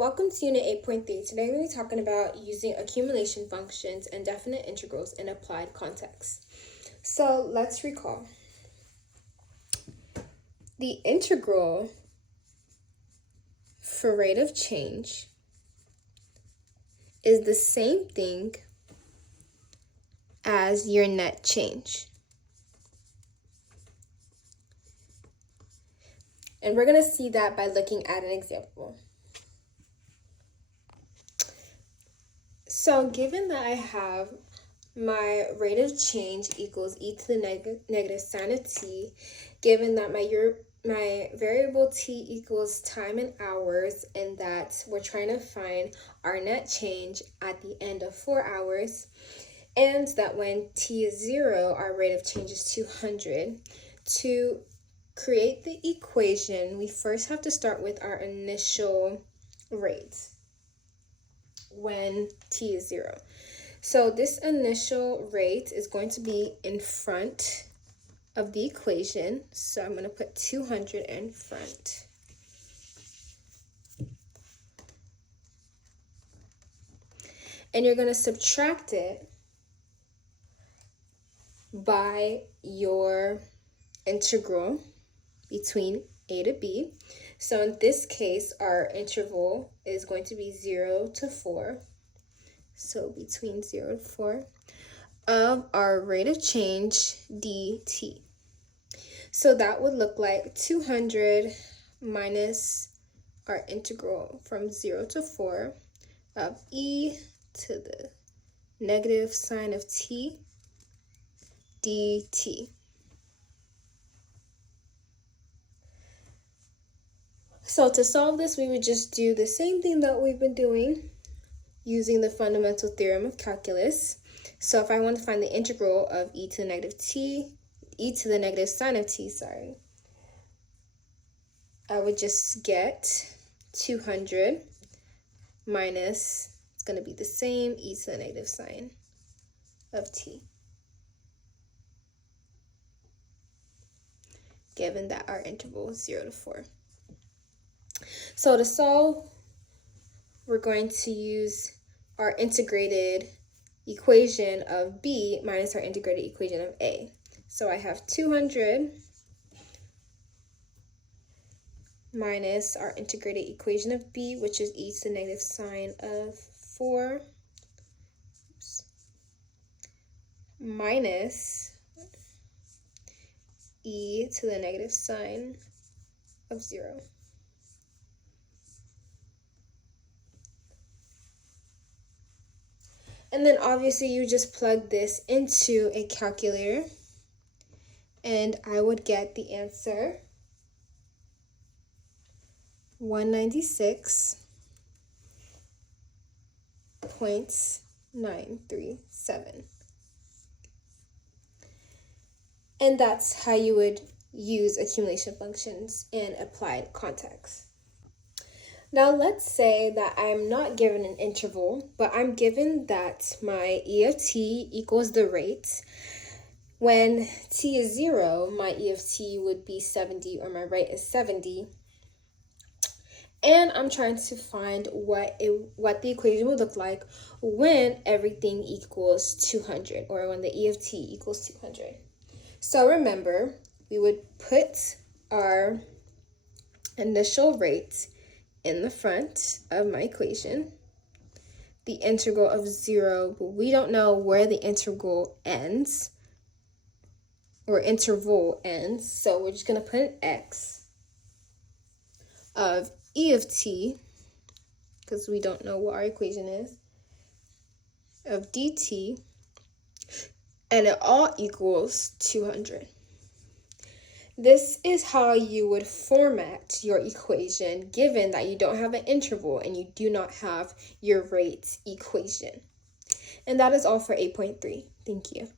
Welcome to Unit 8.3. Today we're going to be talking about using accumulation functions and definite integrals in applied context. So let's recall. The integral for rate of change is the same thing as your net change. And we're going to see that by looking at an example. So given that I have my rate of change equals e to the negative sine of t, given that my variable t equals time in hours, and that we're trying to find our net change at the end of 4 hours, and that when t is 0, our rate of change is 200. To create the equation, we first have to start with our initial rate when t is 0. So this initial rate is going to be in front of the equation. So I'm going to put 200 in front. And you're going to subtract it by your integral between a to b. So in this case, our interval is going to be 0 to 4. So between 0 to 4 of our rate of change dt. So that would look like 200 minus our integral from 0 to 4 of e to the negative sine of t dt. So to solve this, we would just do the same thing that we've been doing using the fundamental theorem of calculus. So if I want to find the integral of e to the negative sine of t, I would just get 200 minus, it's going to be the same, e to the negative sine of t, given that our interval is 0 to 4. So to solve, we're going to use our integrated equation of b minus our integrated equation of a. So I have 200 minus our integrated equation of b, which is e to the negative sine of 4, minus e to the negative sine of 0. And then obviously you just plug this into a calculator, and I would get the answer 196.937. And that's how you would use accumulation functions in applied context. Now let's say that I'm not given an interval, but I'm given that my e of t equals the rate. When t is 0, my e of t would be 70, or my rate is 70. And I'm trying to find what the equation would look like when everything equals 200, or when the e of t equals 200. So remember, we would put our initial rate in the front of my equation, the integral of 0, but we don't know where the integral ends, or interval ends, so we're just going to put an x of e of t, because we don't know what our equation is, of dt, and it all equals 200. This is how you would format your equation given that you don't have an interval and you do not have your rate equation. And that is all for 8.3. Thank you.